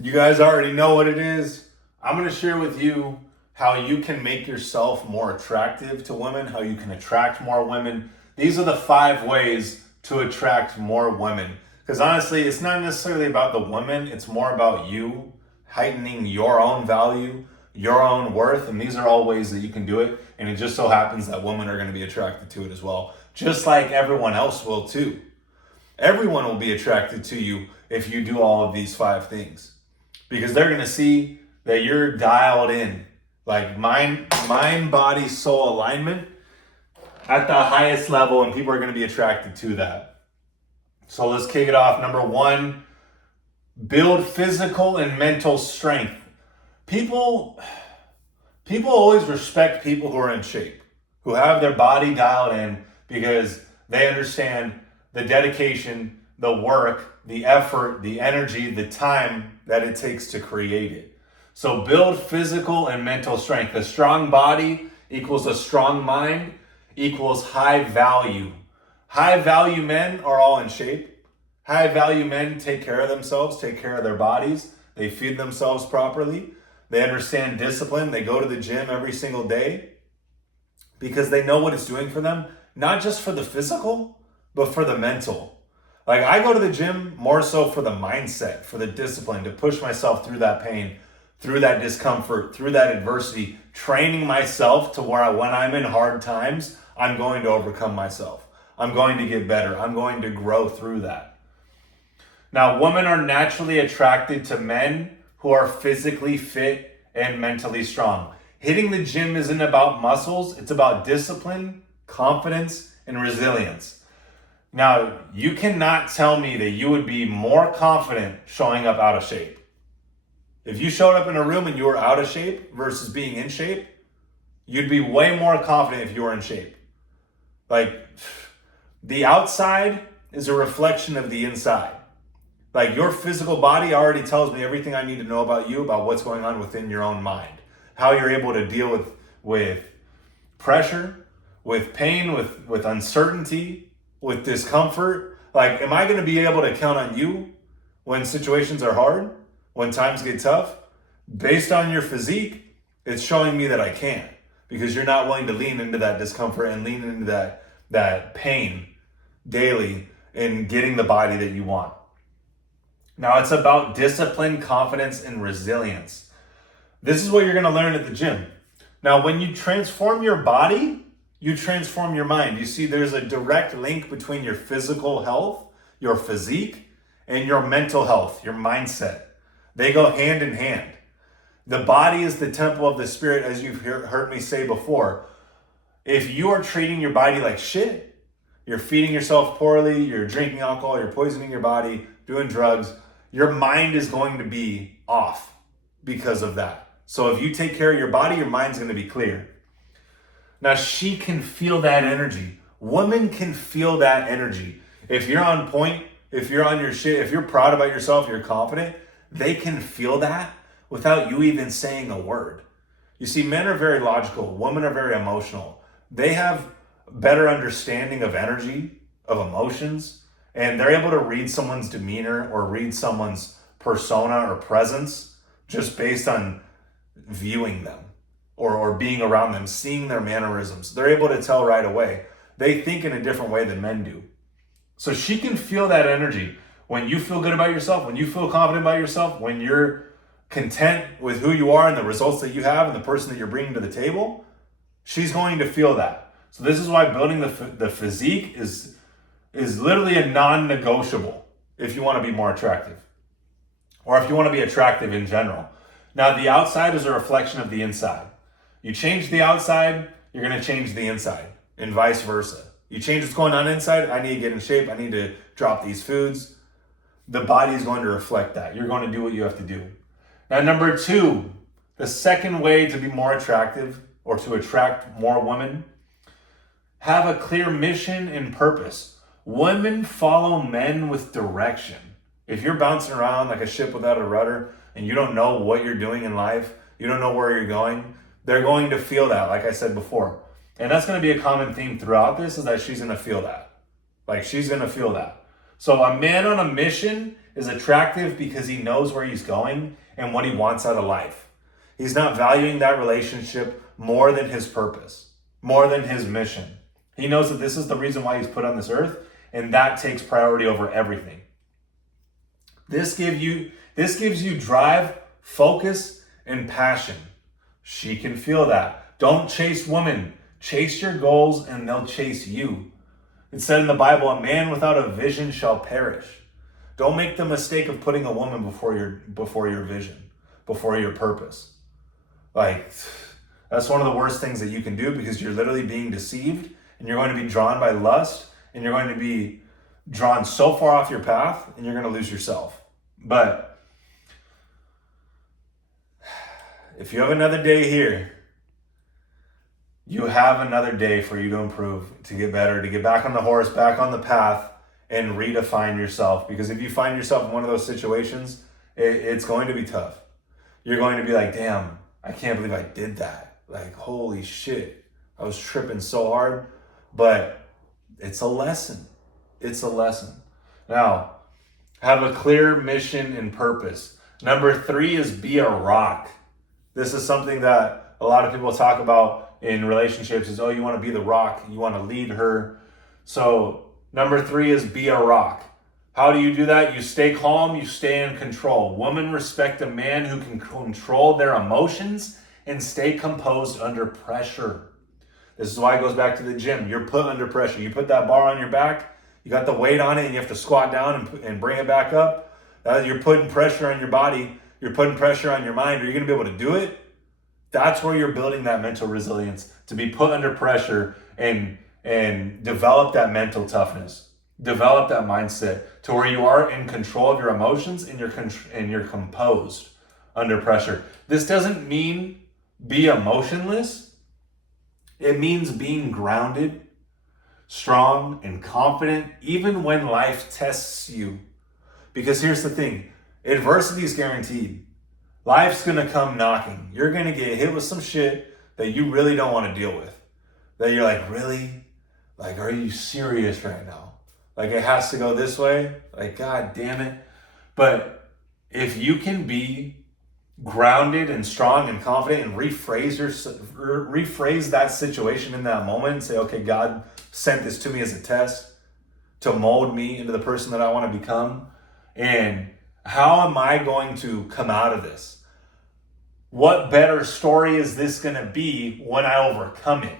You guys already know what it is. I'm going to share with you how you can make yourself more attractive to women, how you can attract more women. These are the 5 ways to attract more women. Because honestly, it's not necessarily about the women, it's more about you heightening your own value, your own worth. And these are all ways that you can do it. And it just so happens that women are going to be attracted to it as well, just like everyone else will too. Everyone will be attracted to you if you do all of these 5 things, because they're going to see that you're dialed in, like mind, body, soul alignment at the highest level, and people are going to be attracted to that. So let's kick it off. Number 1, build physical and mental strength. People always respect people who are in shape, who have their body dialed in, because they understand the dedication, the work, the effort, the energy, the time that it takes to create it. So build physical and mental strength. A strong body equals a strong mind equals high value. High value men are all in shape. High value men take care of themselves, take care of their bodies. They feed themselves properly. They understand discipline. They go to the gym every single day because they know what it's doing for them, not just for the physical, but for the mental. Like, I go to the gym more so for the mindset, for the discipline, to push myself through that pain, through that discomfort, through that adversity, training myself to where when I'm in hard times, I'm going to overcome myself. I'm going to get better. I'm going to grow through that. Now, women are naturally attracted to men who are physically fit and mentally strong. Hitting the gym isn't about muscles, it's about discipline, confidence, and resilience. Now, you cannot tell me that you would be more confident showing up out of shape. If you showed up in a room and you were out of shape versus being in shape, you'd be way more confident if you were in shape. Like, the outside is a reflection of the inside. Like, your physical body already tells me everything I need to know about you, about what's going on within your own mind. How you're able to deal with pressure, with pain, with uncertainty, with discomfort. Like, am I going to be able to count on you when situations are hard, when times get tough? Based on your physique, it's showing me that I can, because you're not willing to lean into that discomfort and lean into that pain daily in getting the body that you want. Now, it's about discipline, confidence, and resilience. This is what you're going to learn at the gym. Now, when you transform your body, you transform your mind. You see, there's a direct link between your physical health, your physique, and your mental health, your mindset. They go hand in hand. The body is the temple of the spirit, as you've heard me say before. If you are treating your body like shit, you're feeding yourself poorly, you're drinking alcohol, you're poisoning your body, doing drugs, your mind is going to be off because of that. So if you take care of your body, your mind's going to be clear. Now, she can feel that energy. Women can feel that energy. If you're on point, if you're on your shit, if you're proud about yourself, you're confident, they can feel that without you even saying a word. You see, men are very logical. Women are very emotional. They have better understanding of energy, of emotions, and they're able to read someone's demeanor or read someone's persona or presence just based on viewing them. Or being around them, seeing their mannerisms. They're able to tell right away. They think in a different way than men do. So she can feel that energy. When you feel good about yourself, when you feel confident about yourself, when you're content with who you are and the results that you have and the person that you're bringing to the table, she's going to feel that. So this is why building the physique is literally a non-negotiable if you want to be more attractive. Or if you want to be attractive in general. Now, the outside is a reflection of the inside. You change the outside, you're going to change the inside, and vice versa. You change what's going on inside, I need to get in shape, I need to drop these foods. The body is going to reflect that. You're going to do what you have to do. Now, number 2, the second way to be more attractive or to attract more women, have a clear mission and purpose. Women follow men with direction. If you're bouncing around like a ship without a rudder and you don't know what you're doing in life, you don't know where you're going, they're going to feel that, like I said before. And that's going to be a common theme throughout this, is that she's going to feel that. Like, she's going to feel that. So a man on a mission is attractive because he knows where he's going and what he wants out of life. He's not valuing that relationship more than his purpose, more than his mission. He knows that this is the reason why he's put on this earth, and that takes priority over everything. This gives you drive, focus, and passion. She can feel that. Don't chase women. Chase your goals and they'll chase you. It said in the Bible, a man without a vision shall perish. Don't make the mistake of putting a woman before your vision, before your purpose. Like, that's one of the worst things that you can do, because you're literally being deceived and you're going to be drawn by lust and you're going to be drawn so far off your path and you're going to lose yourself. But if you have another day here, you have another day for you to improve, to get better, to get back on the horse, back on the path, and redefine yourself. Because if you find yourself in one of those situations, it's going to be tough. You're going to be like, damn, I can't believe I did that. Like, holy shit, I was tripping so hard. But it's a lesson. It's a lesson. Now, have a clear mission and purpose. Number 3 is be a rock. This is something that a lot of people talk about in relationships is, oh, you want to be the rock. You want to lead her. So number 3 is be a rock. How do you do that? You stay calm, you stay in control. Women respect a man who can control their emotions and stay composed under pressure. This is why it goes back to the gym. You're put under pressure. You put that bar on your back, you got the weight on it, and you have to squat down and bring it back up. You're putting pressure on your body. You're putting pressure on your mind. Are you going to be able to do it? That's where you're building that mental resilience, to be put under pressure and develop that mental toughness. Develop that mindset to where you are in control of your emotions and you're composed under pressure. This doesn't mean be emotionless. It means being grounded, strong, and confident, even when life tests you. Because here's the thing, adversity is guaranteed. Life's gonna come knocking. You're gonna get hit with some shit that you really don't want to deal with. That you're like, really? Like, are you serious right now? Like, it has to go this way? Like, God damn it. But if you can be grounded and strong and confident and rephrase that situation in that moment and say, okay, God sent this to me as a test to mold me into the person that I want to become. And how am I going to come out of this? What better story is this going to be when I overcome it?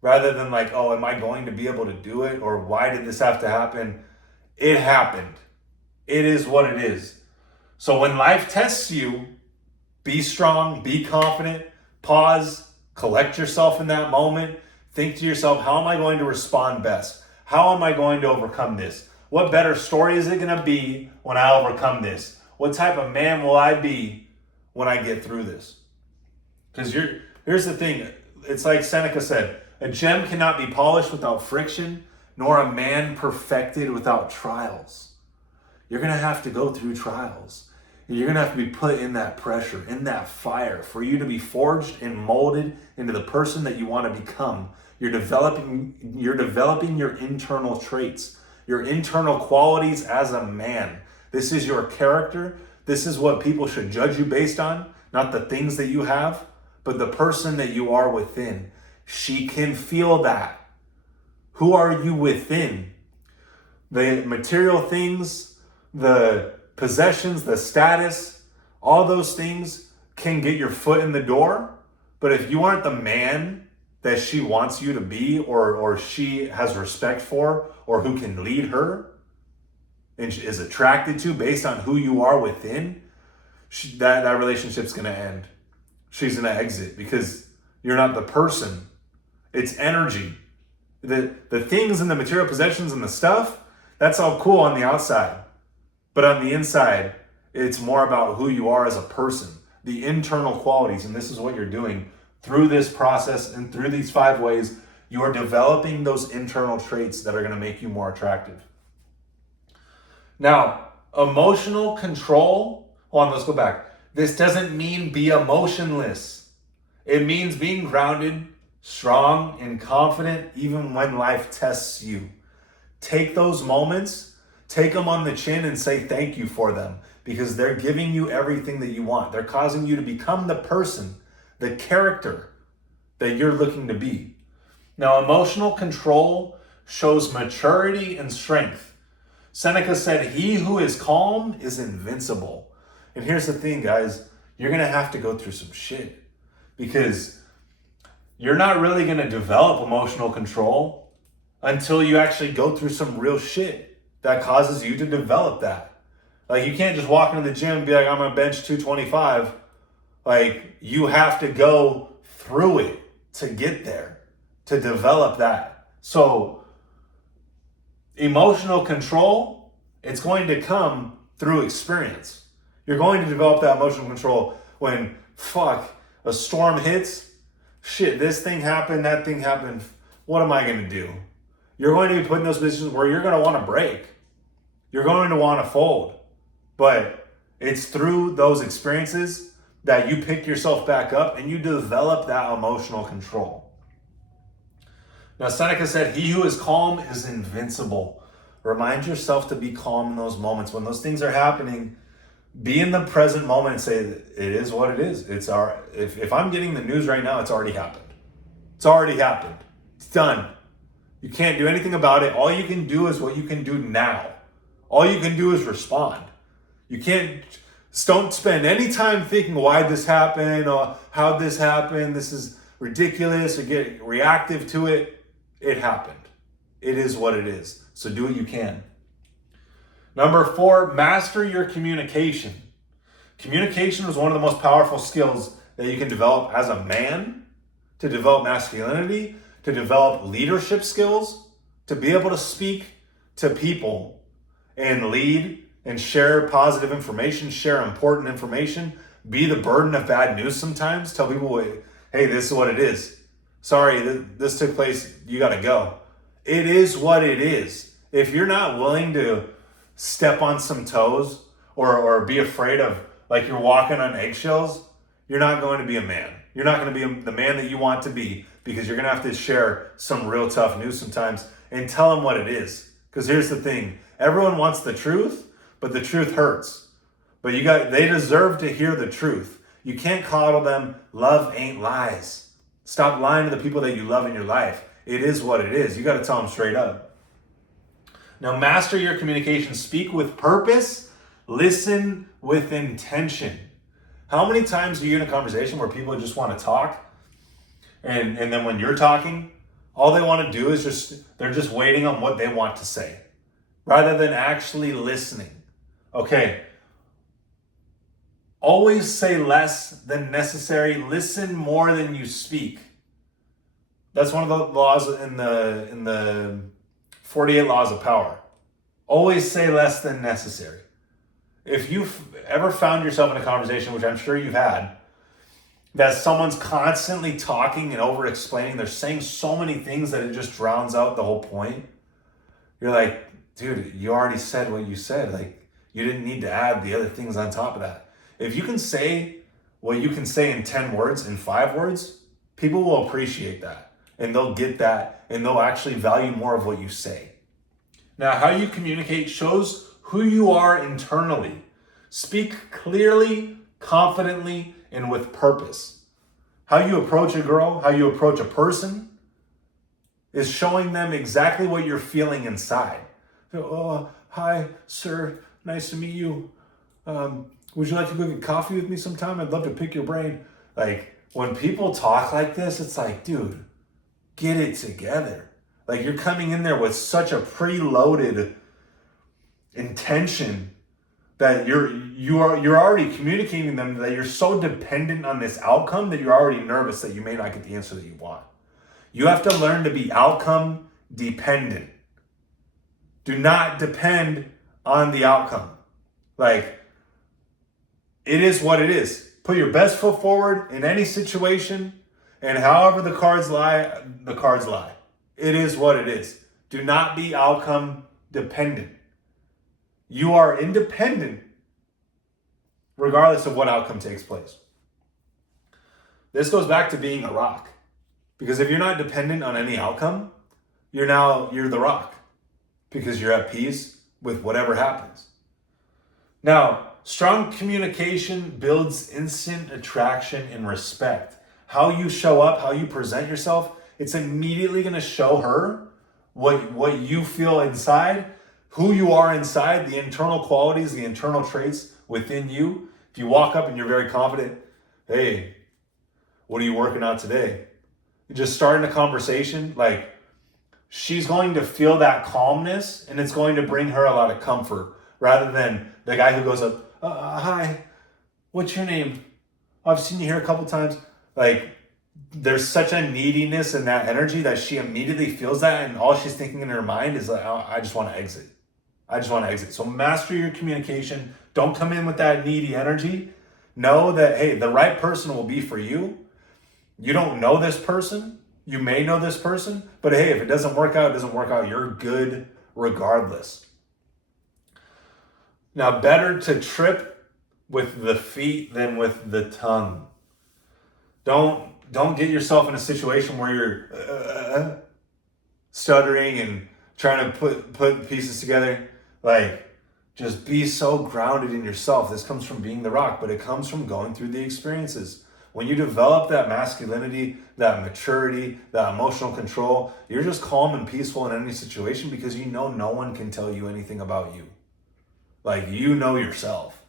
Rather than like, oh, am I going to be able to do it? Or why did this have to happen? It happened. It is what it is. So when life tests you, be strong, be confident, pause, collect yourself in that moment. Think to yourself, how am I going to respond best? How am I going to overcome this? What better story is it going to be when I overcome this? What type of man will I be when I get through this? Because here's the thing. It's like Seneca said, a gem cannot be polished without friction, nor a man perfected without trials. You're going to have to go through trials. You're going to have to be put in that pressure, in that fire, for you to be forged and molded into the person that you want to become. You're developing your internal traits, your internal qualities as a man. This is your character. This is what people should judge you based on, not the things that you have, but the person that you are within. She can feel that. Who are you within? The material things, the possessions, the status, all those things can get your foot in the door. But if you aren't the man that she wants you to be, or she has respect for, or who can lead her and is attracted to based on who you are within, that relationship's going to end. She's going to exit because you're not the person. It's energy. The things and the material possessions and the stuff, that's all cool on the outside. But on the inside, it's more about who you are as a person, the internal qualities. And this is what you're doing through this process and through these 5 ways. You are developing those internal traits that are going to make you more attractive. Now, emotional control. Hold on, let's go back. This doesn't mean be emotionless. It means being grounded, strong, and confident even when life tests you. Take those moments Take them on the chin and say thank you for them, because they're giving you everything that you want. They're causing you to become the person, the character that you're looking to be. Now, emotional control shows maturity and strength. Seneca said, "He who is calm is invincible." And here's the thing, guys. You're going to have to go through some shit, because you're not really going to develop emotional control until you actually go through some real shit that causes you to develop that. Like, you can't just walk into the gym and be like, I'm going to bench 225. Like, you have to go through it to get there, to develop that. So, emotional control, it's going to come through experience. You're going to develop that emotional control when, a storm hits. Shit, this thing happened, that thing happened. What am I going to do? You're going to be put in those positions where you're going to want to break. You're going to want to fold. But it's through those experiences that you pick yourself back up and you develop that emotional control. Now, Seneca said, "He who is calm is invincible." Remind yourself to be calm in those moments. When those things are happening, be in the present moment and say, it is what it is. If I'm getting the news right now, it's already happened. It's already happened. It's done. You can't do anything about it. All you can do is what you can do now. All you can do is respond. Don't spend any time thinking why this happened or how this happened. This is ridiculous, or get reactive to it. It happened. It is what it is. So do what you can. Number 4, master your communication. Communication is one of the most powerful skills that you can develop as a man, to develop masculinity, to develop leadership skills, to be able to speak to people and lead and share positive information, share important information, be the burden of bad news sometimes, tell people, hey, this is what it is. Sorry, this took place, you gotta go. It is what it is. If you're not willing to step on some toes or be afraid of, like, you're walking on eggshells, you're not going to be a man. You're not going to be the man that you want to be, because you're going to have to share some real tough news sometimes and tell them what it is. Because here's the thing. Everyone wants the truth, but the truth hurts. But they deserve to hear the truth. You can't coddle them. Love ain't lies. Stop lying to the people that you love in your life. It is what it is. You got to tell them straight up. Now, master your communication. Speak with purpose. Listen with intention. How many times are you in a conversation where people just want to talk, and then when you're talking, all they want to do is they're just waiting on what they want to say, rather than actually listening? Okay. Always say less than necessary. Listen more than you speak. That's one of the laws in the 48 laws of power. Always say less than necessary. If you've ever found yourself in a conversation, which I'm sure you've had, that someone's constantly talking and over-explaining, they're saying so many things that it just drowns out the whole point. You're like, dude, you already said what you said. Like, you didn't need to add the other things on top of that. If you can say what you can say in 10 words, in 5 words, people will appreciate that. And they'll get that, and they'll actually value more of what you say. Now, how you communicate shows who you are internally. Speak clearly, confidently, and with purpose. How you approach a girl, how you approach a person, is showing them exactly what you're feeling inside. Oh, hi, sir. Nice to meet you. Would you like to go get coffee with me sometime? I'd love to pick your brain. Like, when people talk like this, it's like, dude, get it together. Like, you're coming in there with such a preloaded intention that you're already communicating to them that you're so dependent on this outcome that you're already nervous that you may not get the answer that you want. You have to learn to be outcome dependent. Do not depend on the outcome. Like, it is what it is. Put your best foot forward in any situation, and however the cards lie, the cards lie. It is what it is. Do not be outcome dependent. You are independent regardless of what outcome takes place. This goes back to being a rock. Because if you're not dependent on any outcome, you're the rock. Because you're at peace with whatever happens. Now, strong communication builds instant attraction and respect. How you show up, how you present yourself, it's immediately going to show her what you feel inside, who you are inside, the internal qualities, the internal traits within you. If you walk up and you're very confident, hey, what are you working on today? You're just starting a conversation, like she's going to feel that calmness and it's going to bring her a lot of comfort rather than the guy who goes up, hi, what's your name? Oh, I've seen you here a couple times. Like, there's such a neediness in that energy that she immediately feels that, and all she's thinking in her mind is like, oh, I just want to exit. I just want to exit. So master your communication. Don't come in with that needy energy. Know that, hey, the right person will be for you. You don't know this person. You may know this person, but hey, if it doesn't work out, it doesn't work out. You're good regardless. Now, better to trip with the feet than with the tongue. Don't get yourself in a situation where you're stuttering and trying to put pieces together. Like, just be so grounded in yourself. This comes from being the rock, but it comes from going through the experiences. When you develop that masculinity, that maturity, that emotional control, you're just calm and peaceful in any situation because you know no one can tell you anything about you. Like, you know yourself.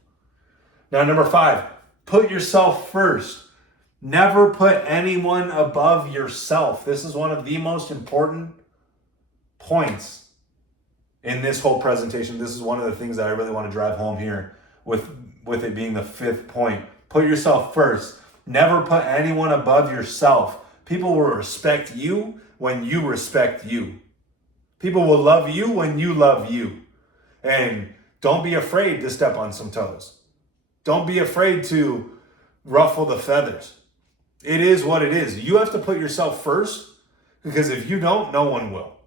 Now, number 5, put yourself first. Never put anyone above yourself. This is one of the most important points in this whole presentation. This is one of the things that I really want to drive home here with it being the 5th point. Put yourself first. Never put anyone above yourself. People will respect you when you respect you. People will love you when you love you. And don't be afraid to step on some toes. Don't be afraid to ruffle the feathers. It is what it is. You have to put yourself first because if you don't, no one will.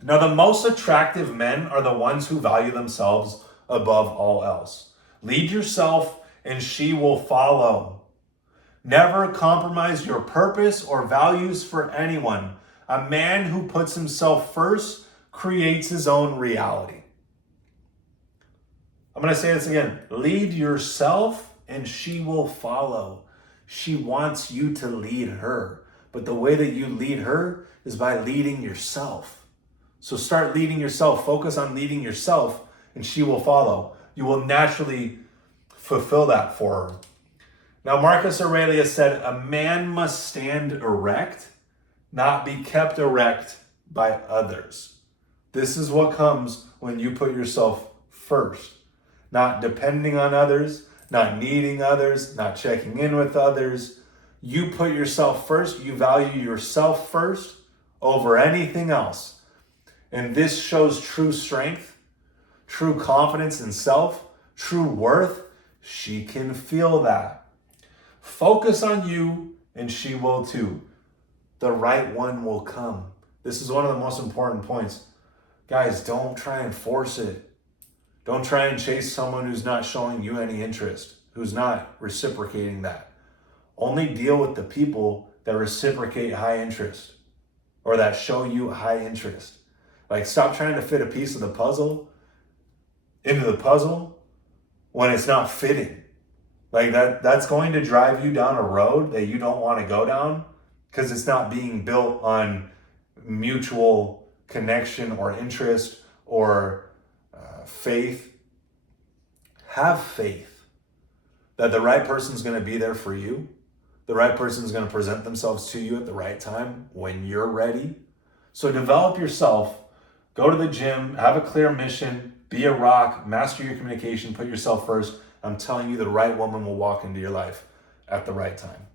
Now, the most attractive men are the ones who value themselves above all else. Lead yourself and she will follow. Never compromise your purpose or values for anyone. A man who puts himself first creates his own reality. I'm going to say this again. Lead yourself and she will follow. She wants you to lead her. But the way that you lead her is by leading yourself. So start leading yourself. Focus on leading yourself and she will follow. You will naturally fulfill that for her. Now, Marcus Aurelius said, a man must stand erect, not be kept erect by others. This is what comes when you put yourself first. Not depending on others, not needing others, not checking in with others. You put yourself first. You value yourself first over anything else. And this shows true strength, true confidence in self, true worth. She can feel that. Focus on you and she will too. The right one will come. This is one of the most important points. Guys, don't try and force it. Don't try and chase someone who's not showing you any interest, who's not reciprocating that. Only deal with the people that reciprocate high interest or that show you high interest. Like, stop trying to fit a piece of the puzzle into the puzzle when it's not fitting. Like, that's going to drive you down a road that you don't want to go down because it's not being built on mutual connection or interest or faith. Have faith that the right person is going to be there for you. The right person is going to present themselves to you at the right time when you're ready. So develop yourself. Go to the gym. Have a clear mission. Be a rock. Master your communication. Put yourself first. I'm telling you, the right woman will walk into your life at the right time.